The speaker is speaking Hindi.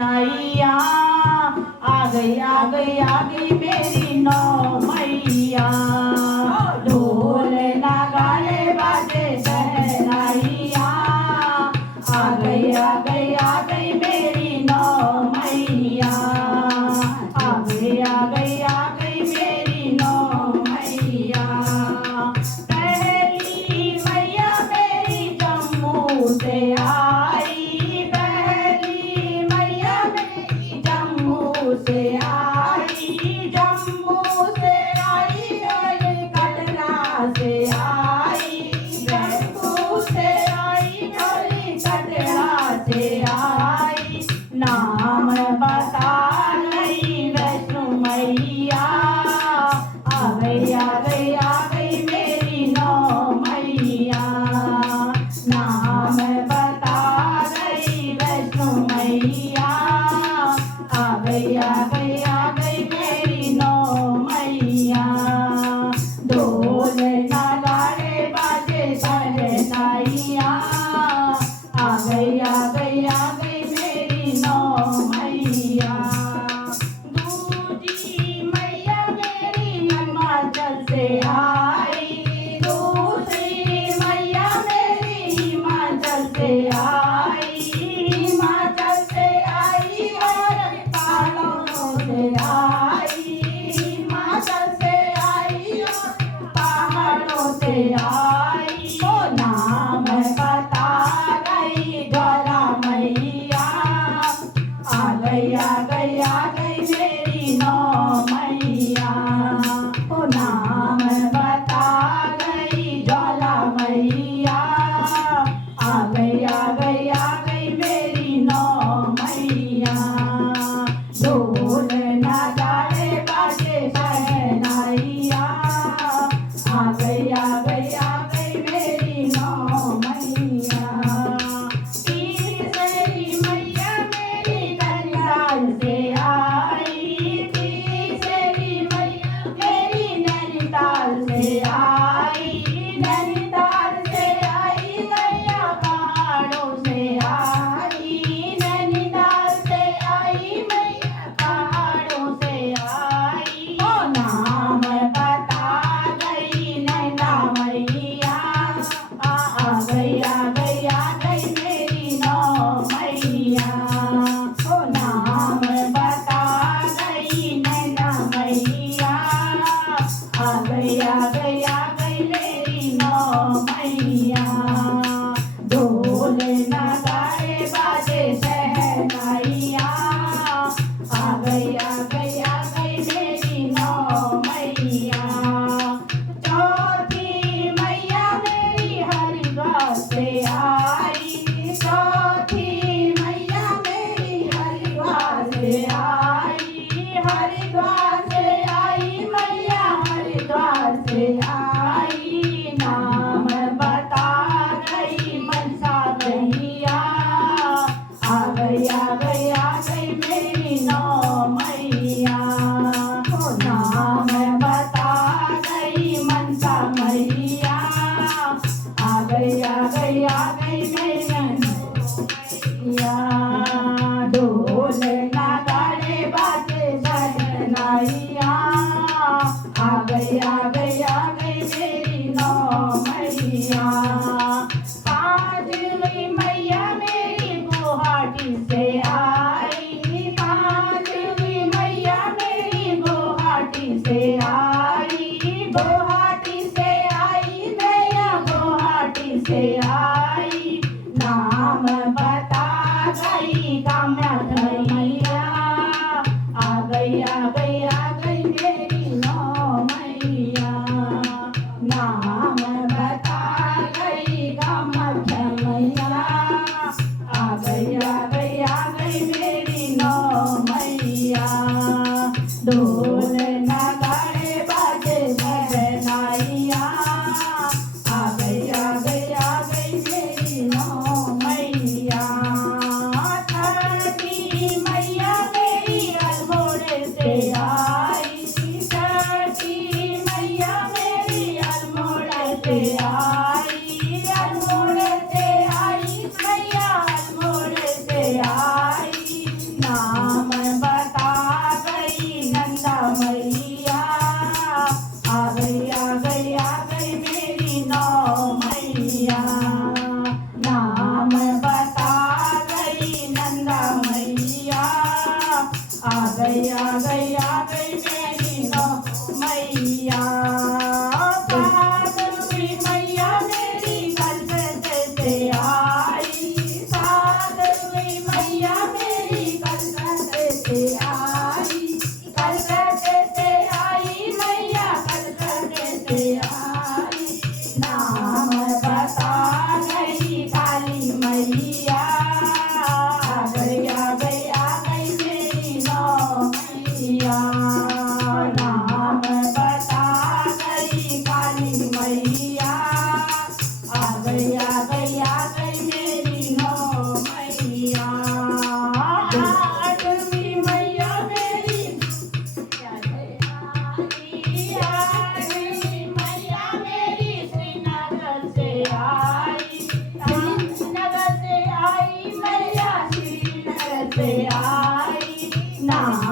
मैया आ गई मेरी नौ मैया। ढोल नगाड़े बाजे शहनाइया। आ गई मेरी नौ मैया। आ गई मेरी नौ मैया। पहली मैया मेरी जम्मू से आई। पहली मैया मेरी जम्मू से आई। जम्मू से आई और कटरा से आई। जम्मू से आई और कटरा से आई। नाम बता गई वैष्णो मैया। आ गई मेरी नौ मैया। नाम बता गई वैष्णो मैया। आ गई मेरी नौ मैया। ढोल नगाड़े बाजे शहनाइया। आ गई मेरी नौ मैया। दूजी मैया मेरी हिमाचल से आई। दूसरी मैया मेरी हिमाचल से आई। हिमाचल से आई और पहाड़ों से आई। हिमाचल से आई और पहाड़ों से आई। ओ नाम बता गई ज्वाला मैया। आ गई मेरी नौ मैया। ओ नाम बता गई ज्वाला मैया। आ गई मेरी नौ मैया। ढोल नगाड़े बाजे शहनाइया। आ गई मेरी नौ मैया। तीसरी मैया मेरी नैनीताल से आई। तीसरी मैया मेरी नैनीताल से आई। नैनीताल से आई मैया पहाड़ों से आई। नैनीताल से आई मैया पहाड़ों से आई। ओ नाम बता गई नैना मैया। आ गई मेरी नौ मैया। ओ नाम बता गई नैना मैया। आ गई मेरी नौ मैया। ढोल नगाड़े बाजे शहनाइया। आ गई मेरी नौ मैया। चौथी मैया मेरी हरिद्वार से आई। चौथी मैया मेरी हरिद्वार से आई। हरिद्वार से आई मैया हरिद्वार से आई। नाम बता गई मनसा मैया। आ गई मेरी नौ मैया। ओ नाम बता गई मनसा मैया। आ गई मेरी नौ मैया। ढोल नगाड़े बाजे शहनाइया। आ गई मेरी नौ मैया। पांचवी मैया मेरी गुवाहाटी से आई। पांचवी मैया मेरी गुवाहाटी से आई। गुवाहाटी से आई मैया गुवाहाटी से आई। नाम बता गई कामनाथ मैया। नाम बता गई नंदा मैया, आ गई आ गई आ गई मेरी नौ मैया। नाम बता गई नंदा मैया, आ गई आ गई आ गई मेरी नौ मैया। साधवी मैया मेरी कलकत्ते से आई, साधवी मैया मेरी कलकत्ते से आई, कलकत्ते से आई मैया कलकत्ते से आई। नाम बता गई काली मैया, आ गई आ गई आ गई मेरी नौ मैया। नाम बता गई काली मैया, आ गई आ गई आ गई मेरी नौ मैया। आठवीं मैया मेरी आठवीं मैया मेरी श्रीनगर से आई, श्रीनगर से आई मैया श्रीनगर से आई। नाम